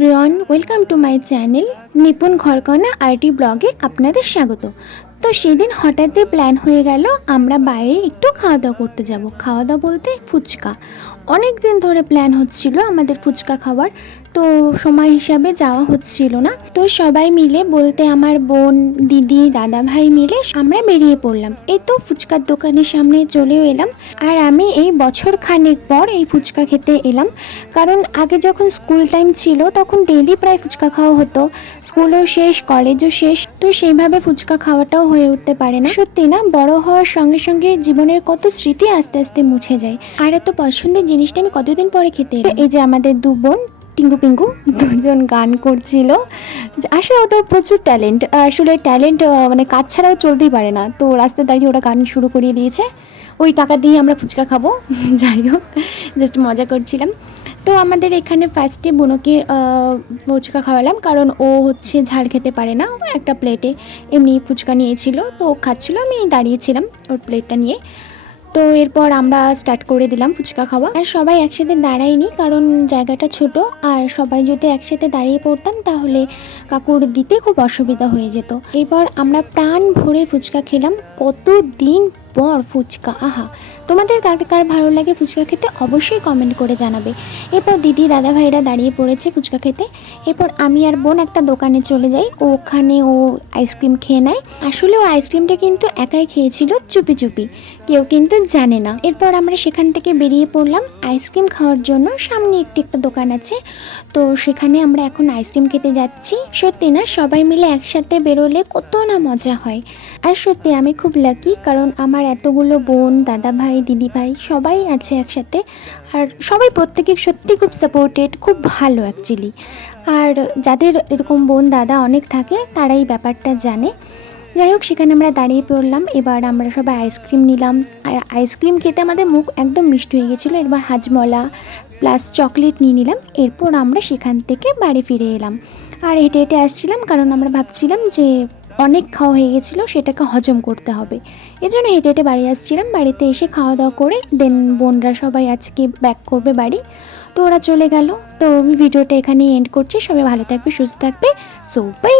Everyone, welcome to my channel Nipun Ghorkonna আরটি ব্লগে আপনাদের স্বাগত। তো সেদিন হঠাৎই প্ল্যান হয়ে গেল আমরা বাইরে একটু খাওয়া দাওয়া করতে যাব। খাওয়া দাওয়া বলতে ফুচকা। অনেক দিন ধরে প্ল্যান হচ্ছিল আমাদের ফুচকা খাওয়ার, তো সময় হিসাবে যাওয়া হচ্ছিল না। তো সবাই মিলে বলতে আমার বোন, দিদি, দাদা ভাই মিলে আমরা বেরিয়ে পড়লাম। এই তো ফুচকার দোকানের সামনে চলেও এলাম। আর আমি এই বছর খানেক পর এই ফুচকা খেতে এলাম, কারণ আগে যখন স্কুল টাইম ছিল তখন ডেইলি প্রায় ফুচকা খাওয়া হতো। স্কুলও শেষ, কলেজও শেষ, তো সেইভাবে ফুচকা খাওয়াটাও হয়ে উঠতে পারে না। সত্যি না, বড় হওয়ার সঙ্গে সঙ্গে জীবনের কত স্মৃতি আস্তে আস্তে মুছে যায়। আর এত পছন্দের জিনিসটা আমি কতদিন পরে খেতে এলাম। এই যে আমাদের দু বোন টিঙ্কু পিঙ্কু দুজন গান করছিল। আসলে ওদের প্রচুর ট্যালেন্ট, আসলে ট্যালেন্ট মানে কাজ ছাড়াও চলতেই পারে না। তো রাস্তায় দাঁড়িয়ে ওরা গান শুরু করিয়ে দিয়েছে, ওই টাকা দিয়ে আমরা ফুচকা খাবো। যাই হোক, জাস্ট মজা করছিলাম। তো আমাদের এখানে ফার্স্টে বোনকে ফুচকা খাওয়ালাম, কারণ ও হচ্ছে ঝাল খেতে পারে না। একটা প্লেটে এমনি ফুচকা নিয়েছিল, তো ও খাচ্ছিল, আমি দাঁড়িয়েছিলাম ওর প্লেটটা নিয়ে। তো এরপর আমরা স্টার্ট করে দিলাম ফুচকা খাওয়া। আর সবাই একসাথে দাঁড়াইনি, কারণ জায়গাটা ছোট, আর সবাই যদি একসাথে দাঁড়িয়ে পড়তাম তাহলে কাকুর দিতে খুব অসুবিধা হয়ে যেত। এরপর আমরা প্রাণ ভরে ফুচকা খেলাম, কতদিন পর ফুচকা। আহা, তোমাদের কার কার ভালো লাগে ফুচকা খেতে অবশ্যই কমেন্ট করে জানাবে। এরপর দিদি, দাদা ভাইরা দাঁড়িয়ে পড়েছে ফুচকা খেতে। এরপর আমি আর বোন একটা দোকানে চলে যাই, ওখানে ও আইসক্রিম খেয়ে নেয়। আসলে ও আইসক্রিমটা কিন্তু একাই খেয়েছিল চুপি চুপি, কেউ কিন্তু জানে না। এরপর আমরা সেখান থেকে বেরিয়ে পড়লাম আইসক্রিম খাওয়ার জন্য। সামনে একটা দোকান আছে, তো সেখানে আমরা এখন আইসক্রিম খেতে যাচ্ছি। সত্যি না, সবাই মিলে একসাথে বেরোলে কত না মজা হয়। আর সত্যি আমি খুব লাকি, কারণ আমার এতগুলো বোন, দাদা ভাই, দিদি ভাই সবাই আছে একসাথে। আর সবাই প্রত্যেকে সত্যি খুব সাপোর্টেড, খুব ভালো অ্যাকচুয়ালি। আর যাদের এরকম বোন দাদা অনেক থাকে তারাই ব্যাপারটা জানে। যাই হোক, সেখানে আমরা দাঁড়িয়ে পড়লাম। এবার আমরা সবাই আইসক্রিম নিলাম, আর আইসক্রিম খেতে আমাদের মুখ একদম মিষ্টি হয়ে গেছিলো। এবার হাজমলা প্লাস চকলেট নিয়ে নিলাম। এরপর আমরা সেখান থেকে বাড়ি ফিরে এলাম। আর হেঁটে হেঁটে আসছিলাম, কারণ আমরা ভাবছিলাম যে অনেক খাওয়া হয়ে গেছিলো, সেটাকে হজম করতে হবে। এই জন্য হেঁটে হেঁটে বাড়ি আসছিলাম। বাড়িতে এসে খাওয়া দাওয়া করে দেন বোনরা সবাই আজকে ব্যাক করবে বাড়ি, তো ওরা চলে গেল। তো আমি ভিডিওটা এখানেই এন্ড করছি। সবাই ভালো থাকবে, সুস্থ থাকবে। So by.